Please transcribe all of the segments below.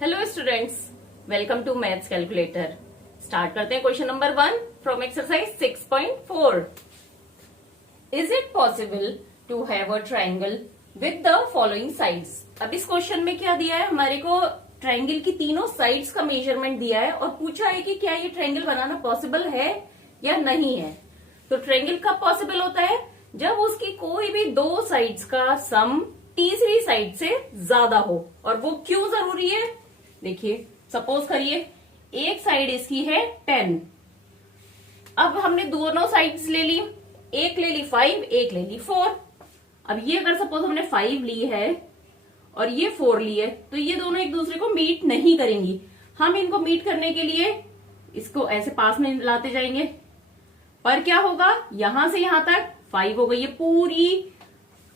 Hello students, welcome to maths calculator. Start करते हैं question number 1 from exercise 6.4। Is it possible to have a triangle with the following sides. अब इस question में क्या दिया है, हमारे को ट्राइंगल की तीनों साइड्स का मेजरमेंट दिया है और पूछा है कि क्या ये ट्राइंगल बनाना पॉसिबल है या नहीं है। तो ट्राइंगल कब पॉसिबल होता है, जब उसकी कोई भी दो साइड्स का सम तीसरी साइड से ज्यादा हो। और वो क्यों जरूरी है, देखिए सपोज करिए एक साइड इसकी है 10। अब हमने दोनों साइड्स ले ली, एक ले ली 5, एक ले ली 4। अब ये अगर सपोज हमने 5 ली है और ये 4 ली है तो ये दोनों एक दूसरे को मीट नहीं करेंगी। हम इनको मीट करने के लिए इसको ऐसे पास में लाते जाएंगे, पर क्या होगा, यहां से यहां तक 5 हो गई। ये पूरी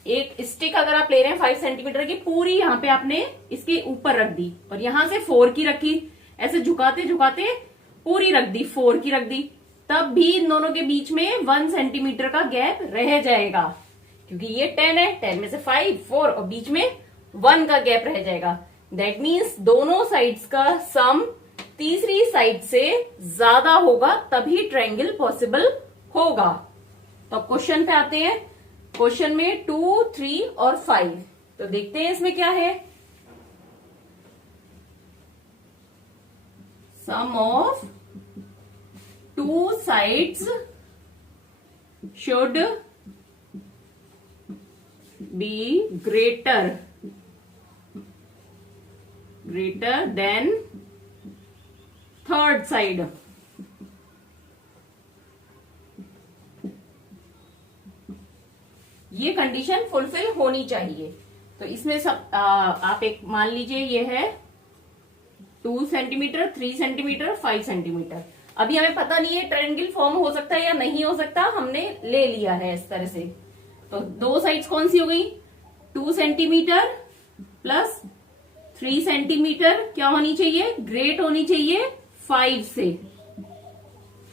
एक स्टिक अगर आप ले रहे हैं 5 सेंटीमीटर की, पूरी यहाँ पे आपने इसके ऊपर रख दी और यहां से 4 की रखी, ऐसे झुकाते झुकाते पूरी रख दी, 4 की रख दी, तब भी इन दोनों के बीच में 1 सेंटीमीटर का गैप रह जाएगा। क्योंकि ये 10 है, 10 में से 5, 4 और बीच में 1 का गैप रह जाएगा। दैट मीन्स दोनों साइड्स का सम तीसरी साइड से ज्यादा होगा, तभी ट्रायंगल पॉसिबल होगा। तो अब क्वेश्चन पे आते हैं। क्वेश्चन में 2, 3 और 5, तो देखते हैं इसमें क्या है। Sum of two sides should be greater than third side. ये कंडीशन फुलफिल होनी चाहिए। तो इसमें सब आप एक मान लीजिए ये है 2 सेंटीमीटर, 3 सेंटीमीटर, 5 सेंटीमीटर। अभी हमें पता नहीं है ट्रायंगल फॉर्म हो सकता है या नहीं हो सकता, हमने ले लिया है इस तरह से। तो दो साइड्स कौन सी हो गई, 2 सेंटीमीटर प्लस 3 सेंटीमीटर क्या होनी चाहिए, ग्रेट होनी चाहिए 5 से,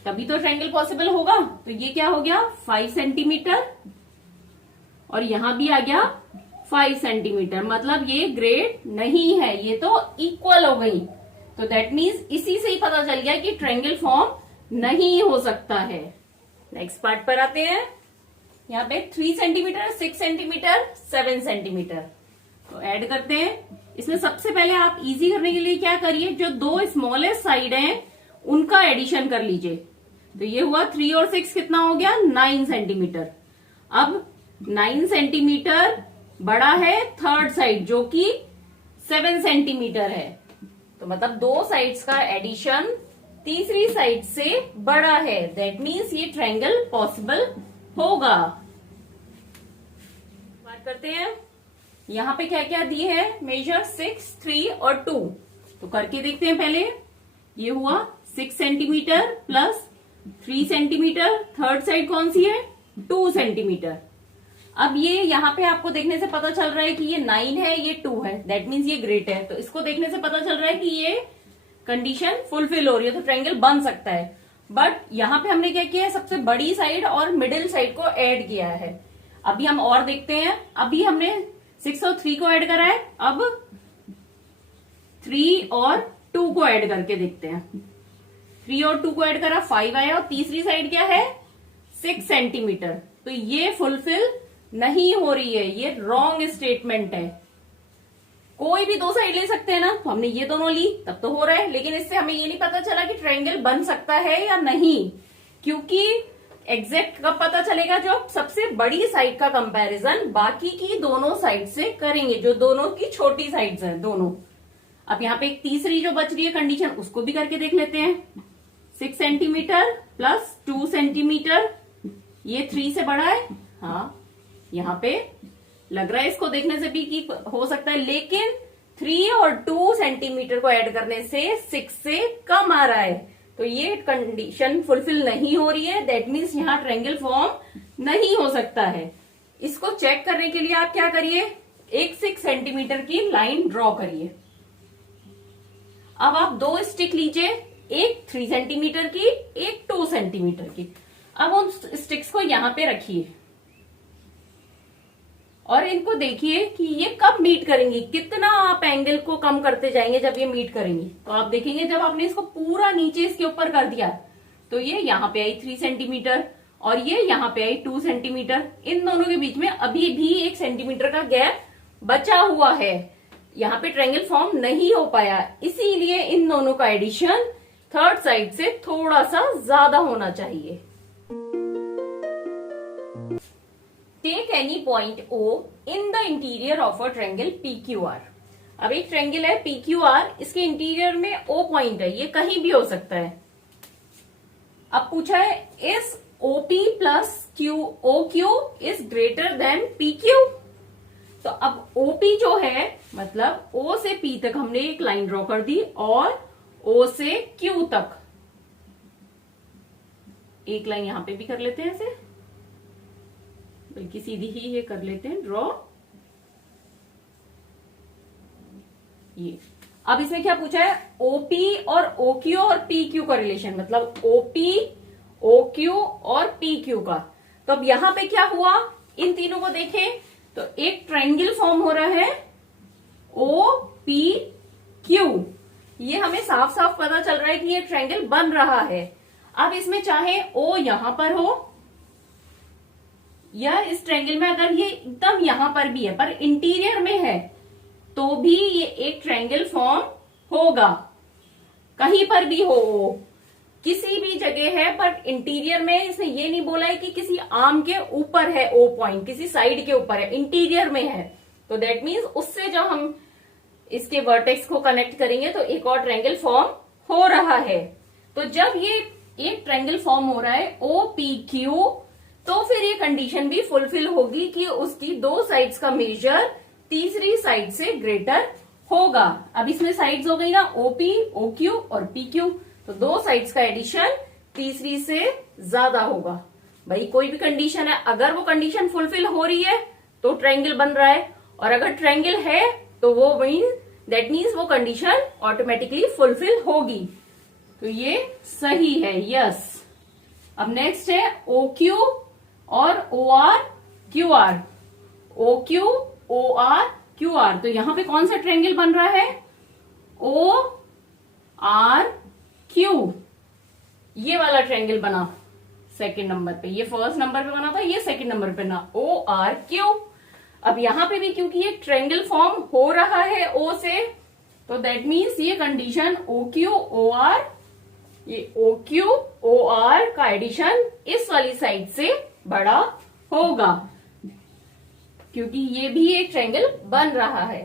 तभी तो ट्रायंगल पॉसिबल होगा। तो ये क्या हो गया 5 सेंटीमीटर और यहां भी आ गया 5 सेंटीमीटर, मतलब ये ग्रेट नहीं है, ये तो इक्वल हो गई। तो दैट मीन्स इसी से ही पता चल गया कि ट्रायंगल फॉर्म नहीं हो सकता है। नेक्स्ट पार्ट पर आते हैं। यहाँ पे 3 सेंटीमीटर, 6 सेंटीमीटर, 7 सेंटीमीटर, तो ऐड करते हैं। इसमें सबसे पहले आप इजी करने के लिए क्या करिए, जो दो स्मॉलेस्ट साइड हैं उनका एडिशन कर लीजिए। तो ये हुआ 3 और 6 कितना हो गया, 9 सेंटीमीटर। अब 9 सेंटीमीटर बड़ा है थर्ड साइड जो कि 7 सेंटीमीटर है, तो मतलब दो साइड्स का एडिशन तीसरी साइड से बड़ा है। दैट मीन्स ये ट्रायंगल पॉसिबल होगा। बात करते हैं यहां पे क्या क्या दिए है मेजर, 6, 3 और 2। तो करके देखते हैं पहले। ये हुआ 6 centimetre plus 3 centimetre, third side कौन सी है 2 सेंटीमीटर। अब ये यहाँ पे आपको देखने से पता चल रहा है कि ये 9 है, ये 2 है, दैट मीन्स ये ग्रेट है। तो इसको देखने से पता चल रहा है कि ये कंडीशन फुलफिल हो रही है, तो ट्रायंगल बन सकता है। बट यहाँ पे हमने क्या किया है, सबसे बड़ी साइड और मिडिल साइड को ऐड किया है। अभी हम और देखते हैं। अभी हमने 6 और 3 को ऐड करा है, अब 3 और 2 को ऐड करके देखते हैं। 3 और 2 को ऐड करा, 5 आया, और तीसरी साइड क्या है 6 सेंटीमीटर। तो ये फुलफिल नहीं हो रही है, ये रॉन्ग स्टेटमेंट है। कोई भी दो साइड ले सकते हैं ना, तो हमने ये दोनों ली तब तो हो रहा है, लेकिन इससे हमें ये नहीं पता चला कि ट्रायंगल बन सकता है या नहीं। क्योंकि एग्जैक्ट कब पता चलेगा, जो सबसे बड़ी साइड का कंपैरिजन बाकी की दोनों साइड से करेंगे, जो दोनों की छोटी साइड्स हैं दोनों। अब यहाँ पे एक तीसरी जो बच रही है कंडीशन, उसको भी करके देख लेते हैं। 6 सेंटीमीटर प्लस 2 सेंटीमीटर, ये 3 से बड़ा है। हाँ, यहाँ पे लग रहा है इसको देखने से भी कि हो सकता है, लेकिन 3 और 2 सेंटीमीटर को ऐड करने से 6 से कम आ रहा है, तो ये कंडीशन फुलफिल नहीं हो रही है। दैट मीन्स यहाँ ट्रायंगल फॉर्म नहीं हो सकता है। इसको चेक करने के लिए आप क्या करिए, एक 6 सेंटीमीटर की लाइन ड्रॉ करिए। अब आप दो स्टिक लीजिए, एक 3 सेंटीमीटर की, एक 2 सेंटीमीटर की। अब उन स्टिक्स को यहां पे रखिए। और इनको देखिए कि ये कब मीट करेंगी, कितना आप एंगल को कम करते जाएंगे जब ये मीट करेंगी। तो आप देखेंगे जब आपने इसको पूरा नीचे इसके ऊपर कर दिया तो ये यहाँ पे आई 3 सेंटीमीटर और ये यहाँ पे आई 2 सेंटीमीटर। इन दोनों के बीच में अभी भी 1 सेंटीमीटर का गैप बचा हुआ है, यहाँ पे ट्रायंगल फॉर्म नहीं हो पाया, इसीलिए इन दोनों का एडिशन थर्ड साइड से थोड़ा सा ज्यादा होना चाहिए। Take any point O in the interior of a triangle PQR। अब एक ट्रायंगल है PQR, इसके इंटीरियर में O पॉइंट है, ये कहीं भी हो सकता है। अब पूछा है is OP plus OQ is greater than PQ। तो अब OP जो है मतलब O से P तक हमने एक लाइन ड्रॉ कर दी और O से Q तक एक लाइन यहां पे भी कर लेते हैं, ऐसे बल्कि सीधी ही ये कर लेते हैं ड्रॉ। ये अब इसमें क्या पूछा है, OP और OQ और PQ का रिलेशन, मतलब OP OQ और PQ का। तो अब यहां पे क्या हुआ, इन तीनों को देखें तो एक ट्रायंगल फॉर्म हो रहा है OPQ। ये हमें साफ साफ पता चल रहा है कि ये ट्रायंगल बन रहा है। अब इसमें चाहे O यहां पर हो या इस ट्रायंगल में अगर ये एकदम यहां पर भी है पर इंटीरियर में है तो भी ये एक ट्रायंगल फॉर्म होगा। कहीं पर भी हो, किसी भी जगह है पर इंटीरियर में, इसने ये नहीं बोला है कि किसी आर्म के ऊपर है O पॉइंट, किसी साइड के ऊपर है, इंटीरियर में है। तो दैट मीन्स उससे जब हम इसके वर्टेक्स को कनेक्ट करेंगे तो एक और ट्रायंगल फॉर्म हो रहा है। तो जब ये एक ट्रायंगल फॉर्म हो रहा है OPQ तो फिर ये कंडीशन भी फुलफिल होगी कि उसकी दो साइड्स का मेजर तीसरी साइड से ग्रेटर होगा। अब इसमें साइड्स हो गई ना OP, OQ और PQ, तो दो साइड्स का एडिशन तीसरी से ज्यादा होगा। भाई कोई भी कंडीशन है, अगर वो कंडीशन फुलफिल हो रही है तो ट्रायंगल बन रहा है, और अगर ट्रायंगल है तो वो दैट मीन्स वो कंडीशन ऑटोमेटिकली फुलफिल होगी। तो ये सही है, यस। अब नेक्स्ट है OQ और OR QR। OQ OR QR, तो यहां पे कौन सा ट्रायंगल बन रहा है, ORQ। ये वाला ट्रायंगल बना सेकंड नंबर पे, ये फर्स्ट नंबर पे बना था, ये सेकंड नंबर पे ना ORQ। अब यहां पे भी क्योंकि ये ट्रायंगल फॉर्म हो रहा है O से, तो दैट मीन्स ये कंडीशन OQ OR, ये OQ OR का एडिशन इस वाली साइड से बड़ा होगा, क्योंकि ये भी एक ट्रायंगल बन रहा है।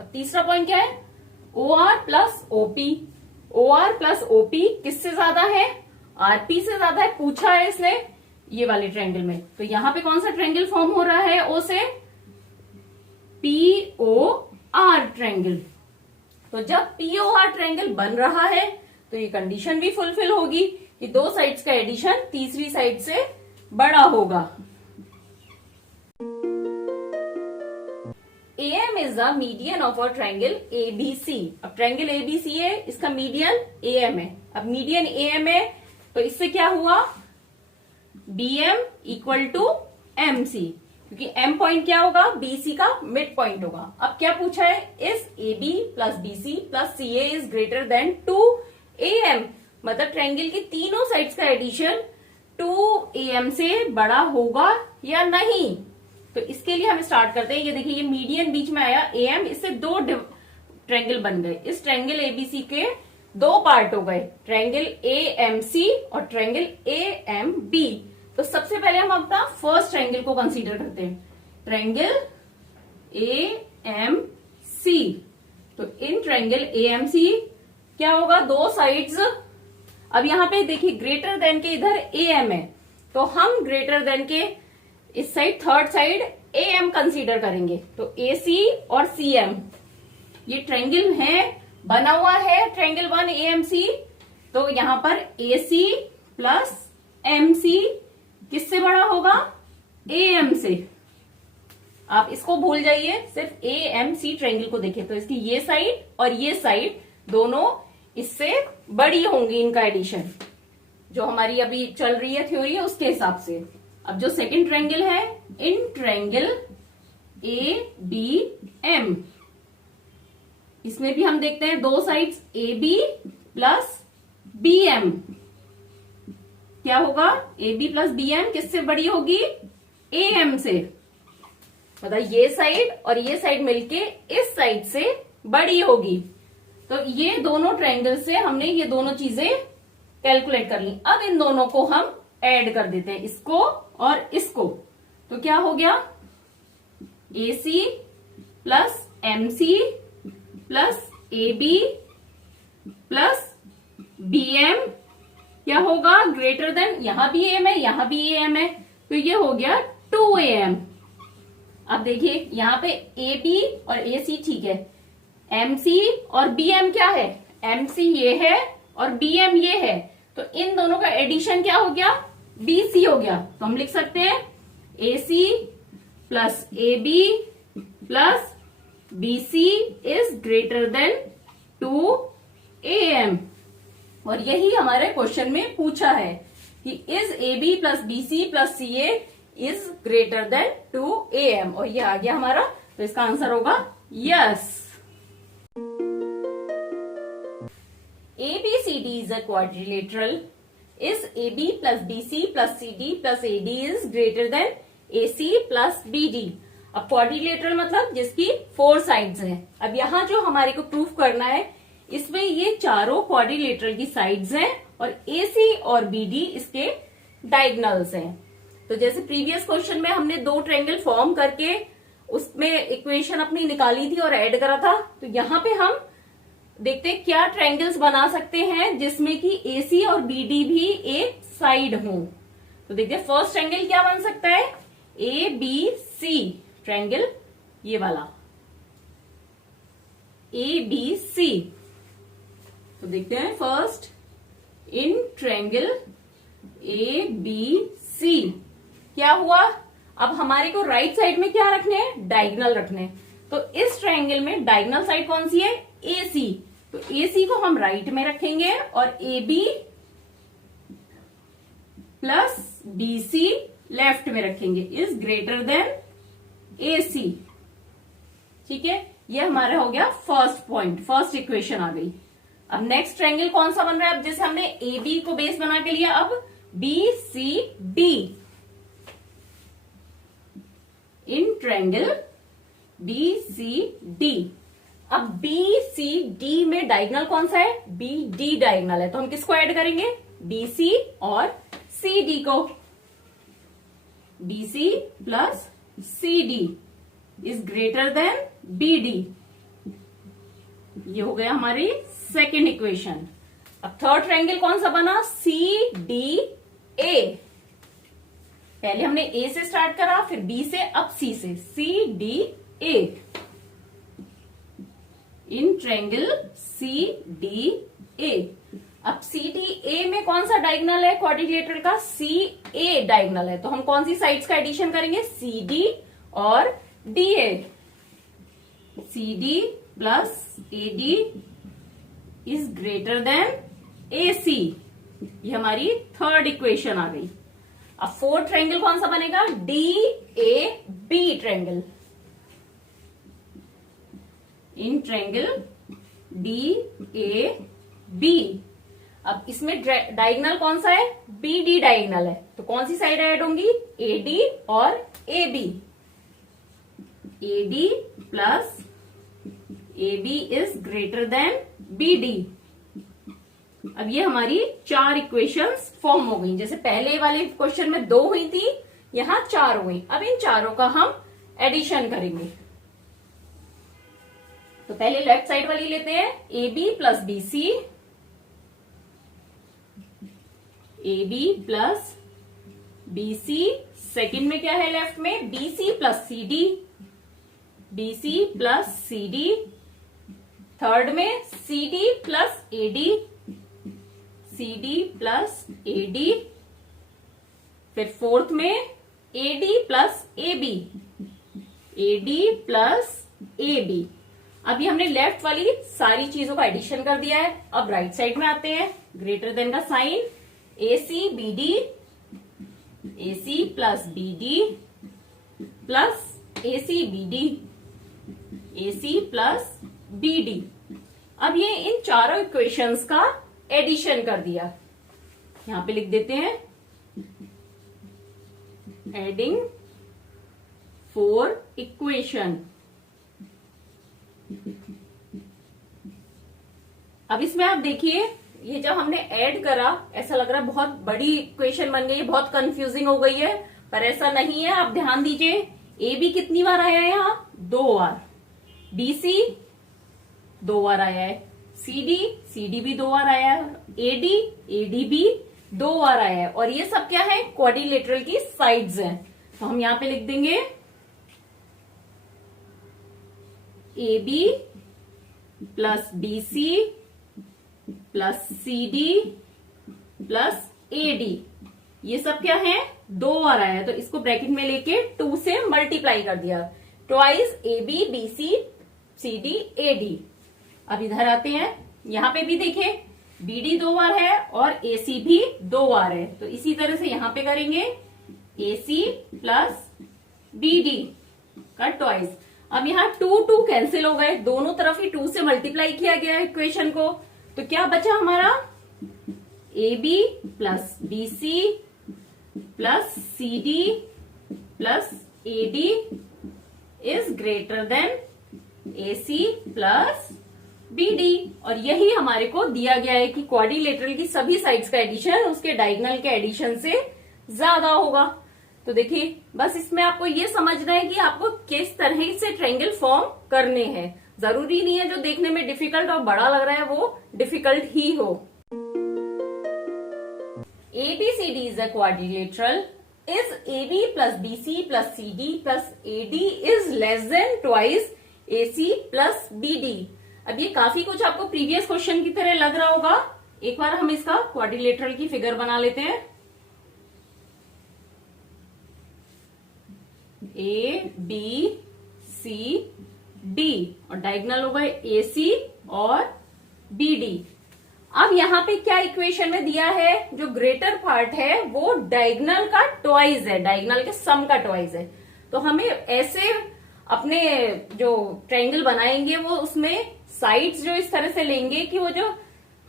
अब तीसरा पॉइंट क्या है, OR plus OP। OR plus OP किससे ज्यादा है, RP से ज्यादा है, पूछा है इसने ये वाले ट्रायंगल में। तो यहां पे कौन सा ट्रायंगल फॉर्म हो रहा है O से, POR ट्रायंगल। तो जब POR ट्रायंगल बन रहा है तो ये कंडीशन भी फुलफिल होगी कि दो साइड्स का एडिशन तीसरी साइड से बड़ा होगा। AM is the median of a triangle ABC। अब ट्रायंगल ABC है, इसका मीडियन AM है। अब मीडियन AM है तो इससे क्या हुआ, BM इक्वल टू MC, क्योंकि M पॉइंट क्या होगा, BC का मिड पॉइंट होगा। अब क्या पूछा है, is AB plus BC plus CA is greater than 2AM, मतलब ट्रायंगल की तीनों साइड्स का एडिशन 2AM से बड़ा होगा या नहीं। तो इसके लिए हम स्टार्ट करते हैं। ये देखिए ये मीडियन बीच में आया AM, इससे दो ट्रायंगल बन गए। इस ट्रायंगल ABC के दो पार्ट हो गए, ट्रायंगल AMC और ट्रायंगल AMB। तो सबसे पहले हम अपना फर्स्ट ट्रायंगल को कंसीडर करते हैं, ट्रायंगल AMC। तो इन ट्रायंगल AMC क्या होगा, दो साइड्स। अब यहां पे देखिए ग्रेटर देन के इधर AM है, तो हम ग्रेटर देन के इस side third side AM consider करेंगे। तो AC और CM ये ट्रायंगल है, बना हुआ है ट्रायंगल 1 AMC। तो यहां पर AC प्लस MC किससे बड़ा होगा, AM से। आप इसको भूल जाइए, सिर्फ AMC ट्रायंगल को देखें तो इसकी ये साइड और ये साइड दोनों इससे बड़ी होंगी, इनका एडिशन जो हमारी अभी चल रही है थ्योरी है उसके हिसाब से। अब जो सेकंड ट्रायंगल है, इन ट्रायंगल ABM। इसमें भी हम देखते हैं दो साइड्स AB प्लस BM। क्या होगा? AB प्लस BM किससे बड़ी होगी? AM से। मतलब ये साइड और ये साइड मिलके इस साइड से बड़ी होगी। तो ये दोनों ट्रायंगल से हमने ये दोनों चीजें कैलकुलेट कर ली। अब इन दोनों को हम ऐड कर देते हैं, इसको और इसको। तो क्या हो गया? AC plus MC plus AB plus BM क्या होगा? ग्रेटर देन, यहां भी AM है, यहां भी AM है, तो ये हो गया 2AM। अब देखिए यहां पे AB और AC ठीक है, MC और BM क्या है? MC ये है और BM ये है, तो इन दोनों का एडिशन क्या हो गया? BC हो गया। तो हम लिख सकते हैं AC plus AB plus BC is greater than 2AM। और यही हमारे क्वेश्चन में पूछा है कि is AB plus BC plus CA is greater than 2AM, और ये आ गया हमारा। तो इसका आंसर होगा yes. ABCD is a quadrilateral. Is AB plus BC plus CD plus AD is greater than AC plus BD? अब क्वाड्रिलेटरल मतलब जिसकी 4 साइड्स हैं। अब यहाँ जो हमारे को प्रूफ करना है, इसमें ये चारों क्वाड्रिलेटरल की साइड्स हैं और AC और BD इसके डायगोनल्स हैं। तो जैसे प्रीवियस क्वेश्चन में हमने 2 ट्रायंगल फॉर्म करके उसमें इक्वेशन अपनी निकाली थी और ऐड करा था, तो यहाँ पे हम देखते हैं क्या ट्रायंगल्स बना सकते हैं जिसमें कि AC और BD भी एक साइड हो। तो देखते हैं फर्स्ट ट्रायंगल क्या बन सकता है? ABC ट्रायंगल, ये वाला ABC। तो देखते हैं फर्स्ट इन ट्रायंगल ABC क्या हुआ? अब हमारे को राइट साइड में क्या रखने हैं? डायगोनल रखने हैं। तो इस ट्रायंगल में डायगोनल साइड कौन सी है? AC। तो AC को हम राइट में रखेंगे और AB प्लस BC लेफ्ट में रखेंगे, इज ग्रेटर देन AC। ठीक है, ये हमारा हो गया फर्स्ट पॉइंट, फर्स्ट इक्वेशन आ गई। अब नेक्स्ट ट्रायंगल कौन सा बन रहा है? अब जैसे हमने AB को बेस बना के लिया, अब BCD इन ट्रायंगल BCD। अब BCD में डायगोनल कौन सा है? BD डायगोनल है, तो हम किसको ऐड करेंगे? BC और CD को। BC plus CD is greater than BD। ये हो गया हमारी सेकेंड इक्वेशन। अब थर्ड ट्रायंगल कौन सा बना? CDA। पहले हमने A से स्टार्ट करा, फिर B से, अब C से, CDA इन ट्रायंगल CDA। अब CDA में कौन सा डायगोनल है क्वाड्रिलेटरल का? CA डायगोनल है, तो हम कौन सी साइड्स का एडिशन करेंगे? CD और DA। CD plus AD is greater than AC। ये हमारी थर्ड इक्वेशन आ गई। अब फोर्थ ट्रायंगल कौन सा बनेगा? DAB triangle in triangle DAB। अब इसमें डायगोनल कौन सा है? BD डायगोनल है, तो कौन सी साइड ऐड होंगी? AD और AB। AD plus AB is greater than BD। अब ये हमारी 4 इक्वेशंस फॉर्म हो गई। जैसे पहले वाले क्वेश्चन में 2 हुई थी, यहां 4 हो गई। अब इन चारों का हम एडिशन करेंगे। तो पहले लेफ्ट साइड वाली लेते हैं, AB plus BC, AB plus BC। Second में क्या है लेफ्ट में? BC plus CD, BC plus CD। Third में CD plus AD, CD plus AD। फिर फोर्थ में AD plus AB, AD plus AB। अभी हमने लेफ्ट वाली सारी चीजों का एडिशन कर दिया है। अब राइट साइड में आते हैं, ग्रेटर देन का sign, AC plus BD plus AC BD, AC plus BD। अब ये इन चारों इक्वेशंस का एडिशन कर दिया, यहां पे लिख देते हैं एडिंग 4 इक्वेशन। अब इसमें आप देखिए, ये जब हमने ऐड करा ऐसा लग रहा है बहुत बड़ी इक्वेशन बन गई है, बहुत कंफ्यूजिंग हो गई है, पर ऐसा नहीं है। आप ध्यान दीजिए, ए बी कितनी बार आया है यहां, 2 बार, BC 2 बार आया है, CD भी 2 बार आया है, AD भी 2 बार आया है, और ये सब क्या है, क्वाड्रिलेटरल की साइड्स हैं। तो हम यहां पे लिख देंगे AB plus BC plus CD plus AD, ये सब क्या है, 2 बार आया है, तो इसको ब्रैकेट में लेके 2 से मल्टीप्लाई कर दिया, twice AB BC CD AD। अब इधर आते हैं, यहां पे भी देखें BD 2 बार है और AC भी 2 बार है, तो इसी तरह से यहां पे करेंगे AC प्लस BD का ट्वाइस। अब यहाँ 2 कैंसिल हो गए, दोनों तरफ ही 2 से मल्टीप्लाई किया गया इक्वेशन को, तो क्या बचा हमारा, AB plus BC plus CD plus AD is greater than AC plus BD। और यही हमारे को दिया गया है कि क्वाड्रिलेटरल की सभी साइड्स का एडिशन उसके डायगोनल के एडिशन से ज्यादा होगा। तो देखिए, बस इसमें आपको ये समझना है कि आपको किस तरह से ट्रायंगल फॉर्म करने हैं। जरूरी नहीं है जो देखने में डिफिकल्ट और बड़ा लग रहा है वो डिफिकल्ट ही हो। ABCD is a quadrilateral is AB plus BC plus CD plus AD is less than twice AC plus BD। अब ये काफी कुछ आपको प्रीवियस क्वेश्चन की तरह लग रहा होगा, एक बार हम इसका क्वाड्रिलेटरल की फिगर बना लेते हैं। A B C D और डायगोनल होगा AC और BD। अब यहाँ पे क्या इक्वेशन में दिया है, जो ग्रेटर पार्ट है वो डायगोनल का ट्वाइस है, डायगोनल के सम का ट्वाइस है। तो हमें ऐसे अपने जो ट्रायंगल बनाएंगे वो उसमें साइड्स जो इस तरह से लेंगे कि वो जो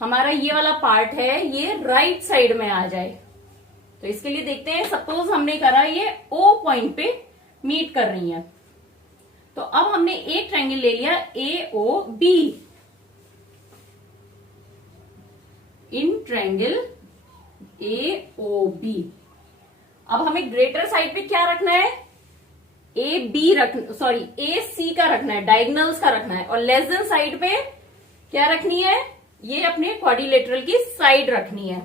हमारा ये वाला पार्ट है ये राइट साइड में आ जाए। तो इसके लिए देखते हैं, सपोज हमने करा ये O पॉइंट पे मीट कर रही है, तो अब हमने एक ट्रायंगल ले लिया AOB। इन ट्रायंगल AOB अब हमें ग्रेटर साइड पे क्या रखना है, AC का रखना है, डायगोनल्स का रखना है, और लेस देन साइड पे क्या रखनी है, ये अपने क्वाड्रिलेटरल की साइड रखनी है।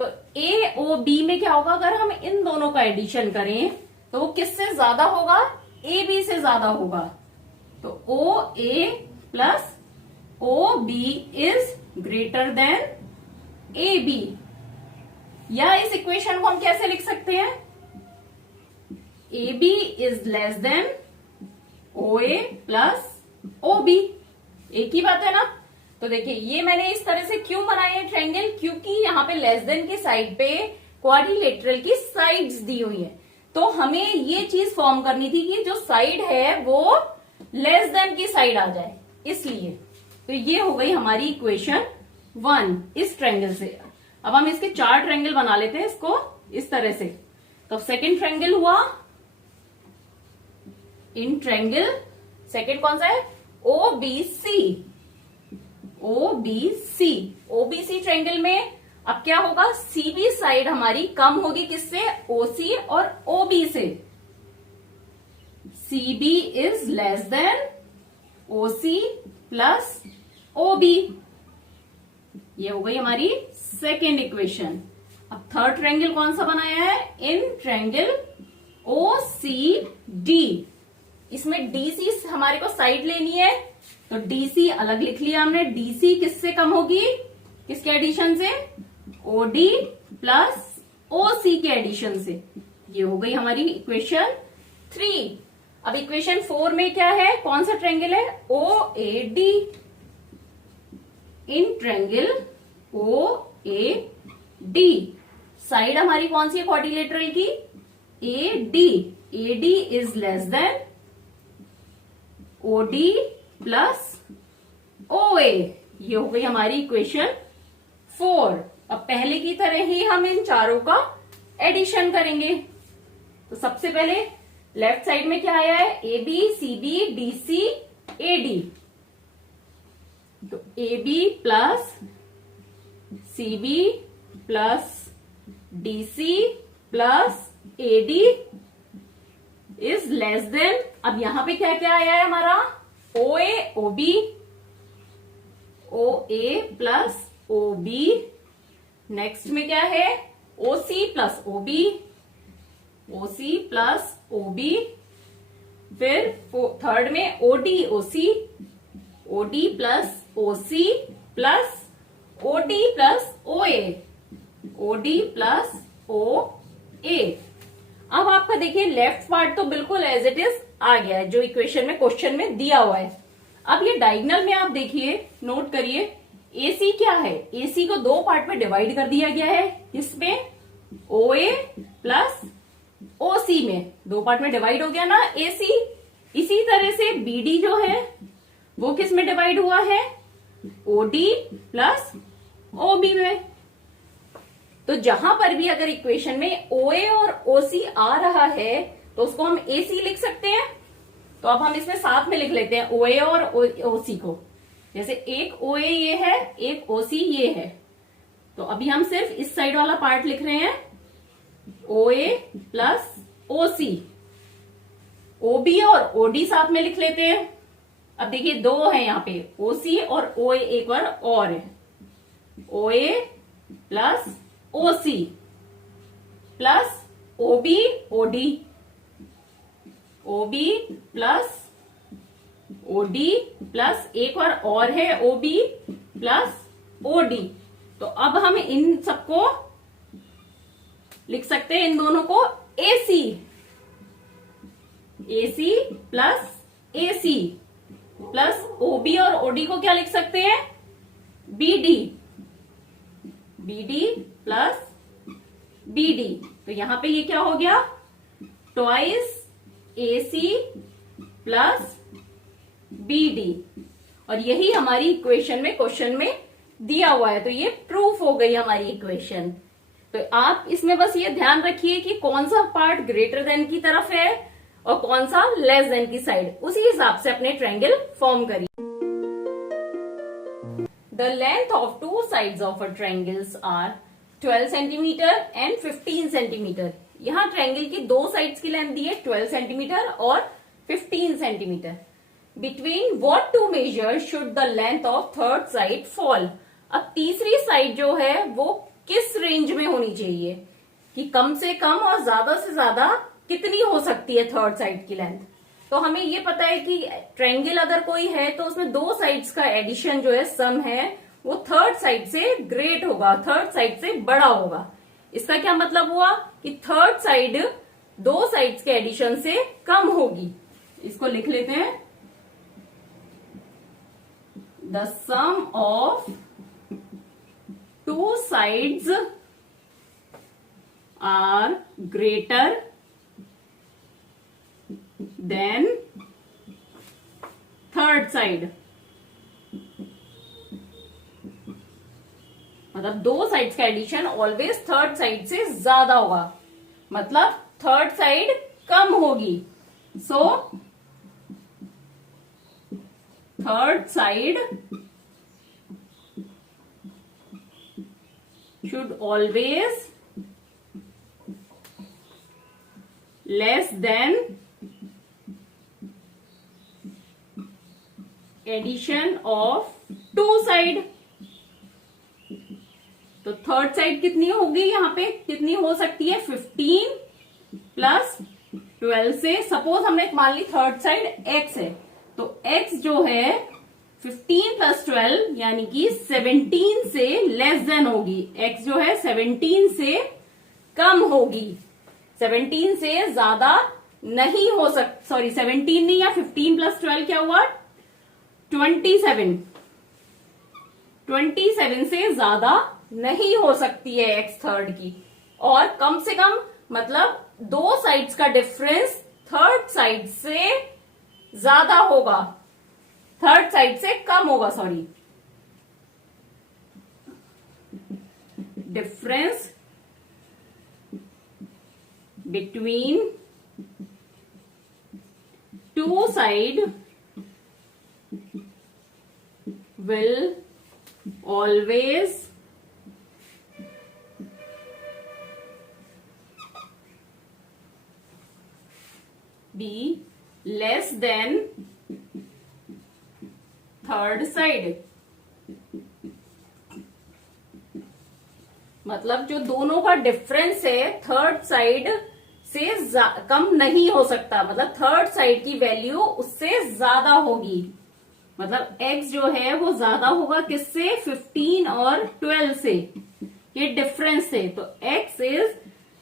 तो AOB में क्या होगा, अगर हम इन दोनों का एडिशन करें तो वो किससे ज्यादा होगा, AB से ज्यादा होगा। तो OA plus OB is greater than AB, या इस इक्वेशन को हम कैसे लिख सकते हैं, AB is less than OA plus OB, एक ही बात है ना। तो देखिए, ये मैंने इस तरह से क्यों बनाए हैं ट्रायंगल, क्योंकि यहाँ पे लेस देन की साइड पे क्वाड्रिलेटरल की साइड्स दी हुई है, तो हमें ये चीज फॉर्म करनी थी कि जो साइड है वो लेस देन की साइड आ जाए, इसलिए। तो ये हो गई हमारी इक्वेशन 1 इस ट्रायंगल से। अब हम इसके 4 ट्रायंगल बना लेते हैं इसको इस तरह से। तो सेकंड ट्रायंगल हुआ, इन ट्रायंगल सेकंड कौन सा है, OBC। OBC ट्रायंगल में अब क्या होगा, CB साइड हमारी कम होगी किससे, OC और OB से। CB is less than OC plus OB, ये हो गई हमारी सेकेंड इक्वेशन। अब थर्ड ट्रायंगल कौन सा बनाया है, इन ट्रायंगल OCD। इसमें DC हमारे को साइड लेनी है, तो DC अलग लिख लिया हमने, DC किससे कम होगी, किसके एडिशन से, OD प्लस OC के एडिशन से। ये हो गई हमारी इक्वेशन 3। अब इक्वेशन 4 में क्या है, कौन सा ट्रायंगल है, OAD। In triangle OAD side हमारी कौन सी है क्वाड्रिलेटरल की, AD। AD is less than OD plus OA। ये हो गई हमारी इक्वेशन 4। अब पहले की तरह ही हम इन चारों का एडिशन करेंगे। तो सबसे पहले लेफ्ट साइड में क्या आया है, AB, CB, DC, AD। तो AB plus CB plus DC plus AD is less than, अब यहां पे क्या क्या आया है हमारा, OA, OB, OA plus OB। Next में क्या है, OC plus OB, OC plus OB। फिर थर्ड में OD, OC, OD plus OC plus OD plus OA, OD plus OA। अब आपका देखिए लेफ्ट पार्ट तो बिल्कुल एज इट इज आ गया है जो इक्वेशन में क्वेश्चन में दिया हुआ है। अब ये डायगोनल में आप देखिए, नोट करिए, AC क्या है, AC को दो पार्ट में डिवाइड कर दिया गया है। इसमें OA प्लस OC में दो पार्ट में डिवाइड हो गया ना AC। इसी तरह से BD जो है वो किस में डिवाइड हुआ है, OD प्लस OB में। तो जहां पर भी अगर इक्वेशन में OA और OC आ रहा है तो उसको हम AC लिख सकते हैं। तो अब हम इसमें साथ में लिख लेते हैं OA और OC को। जैसे एक OA ये है, एक OC ये है, तो अभी हम सिर्फ इस साइड वाला पार्ट लिख रहे हैं, OA प्लस OC। OB और OD साथ में लिख लेते हैं। अब देखिए दो है यहाँ पे, OC और OA एक बार और है, OA plus OC plus OB, OD, OB plus OD plus एक और है OB प्लस OD। तो अब हम इन सबको लिख सकते हैं, इन दोनों को AC, AC plus AC plus OB और OD को क्या लिख सकते हैं, BD, BD प्लस BD। तो यहां पे ये क्या हो गया, ट्वाइस AC प्लस BD। और यही हमारी इक्वेशन में क्वेश्चन में दिया हुआ है। तो ये प्रूफ हो गई हमारी इक्वेशन। तो आप इसमें बस ये ध्यान रखिए कि कौन सा पार्ट ग्रेटर देन की तरफ है और कौन सा लेस देन की साइड, उसी हिसाब से अपने ट्रायंगल फॉर्म करिए। The length of two sides of a triangles are 12 centimetre and 15 centimetre. यहाँ ट्रायंगल की दो साइड्स की लेंथ दी है 12 सेंटीमीटर और 15 centimetre. Between what two measure should the length of third side fall. अब तीसरी साइड जो है वो किस रेंज में होनी चाहिए, कि कम से कम और ज्यादा से ज्यादा कितनी हो सकती है थर्ड साइड की लेंथ। तो हमें ये पता है कि ट्रायंगल अगर कोई है तो उसमें दो साइड्स का एडिशन जो है, सम है, वो थर्ड साइड से ग्रेट होगा, थर्ड साइड से बड़ा होगा। इसका क्या मतलब हुआ कि थर्ड साइड दो साइड्स के एडिशन से कम होगी। इसको लिख लेते हैं, the sum of two sides are greater than third side. मतलब दो साइड्स का एडिशन ऑलवेज थर्ड साइड से ज्यादा होगा, मतलब थर्ड साइड कम होगी। So third side should always less than addition of two side. तो थर्ड साइड कितनी होगी, यहाँ पे कितनी हो सकती है, 15 प्लस 12 से। सपोज हमने मान ली थर्ड साइड x है, तो x जो है 15 प्लस 12 यानी कि 17 से लेस देन होगी। x जो है 17 से कम होगी, 17 से ज्यादा नहीं हो सकती। सॉरी 17 नहीं, या 15 प्लस 12 क्या हुआ, 27। 27 से ज्यादा नहीं हो सकती है x थर्ड की। और कम से कम मतलब दो साइड्स का डिफरेंस थर्ड साइड से ज्यादा होगा, थर्ड साइड से कम होगा, sorry, difference between two side will always be less than third side. मतलब जो दोनों का डिफरेंस है थर्ड साइड से कम नहीं हो सकता, मतलब थर्ड साइड की वैल्यू उससे ज्यादा होगी। मतलब x जो है वो ज्यादा होगा किससे, 15 और 12 से, ये डिफरेंस है, तो x इज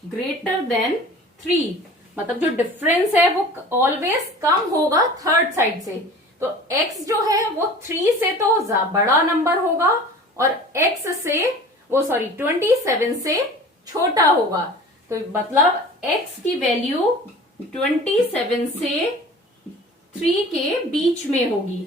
ग्रेटर देन 3, मतलब जो डिफरेंस है वो ऑलवेज कम होगा थर्ड साइड से। तो x जो है वो 3 से तो बड़ा नंबर होगा और x से वो 27 से छोटा होगा। तो मतलब x की वैल्यू 27 से 3 के बीच में होगी।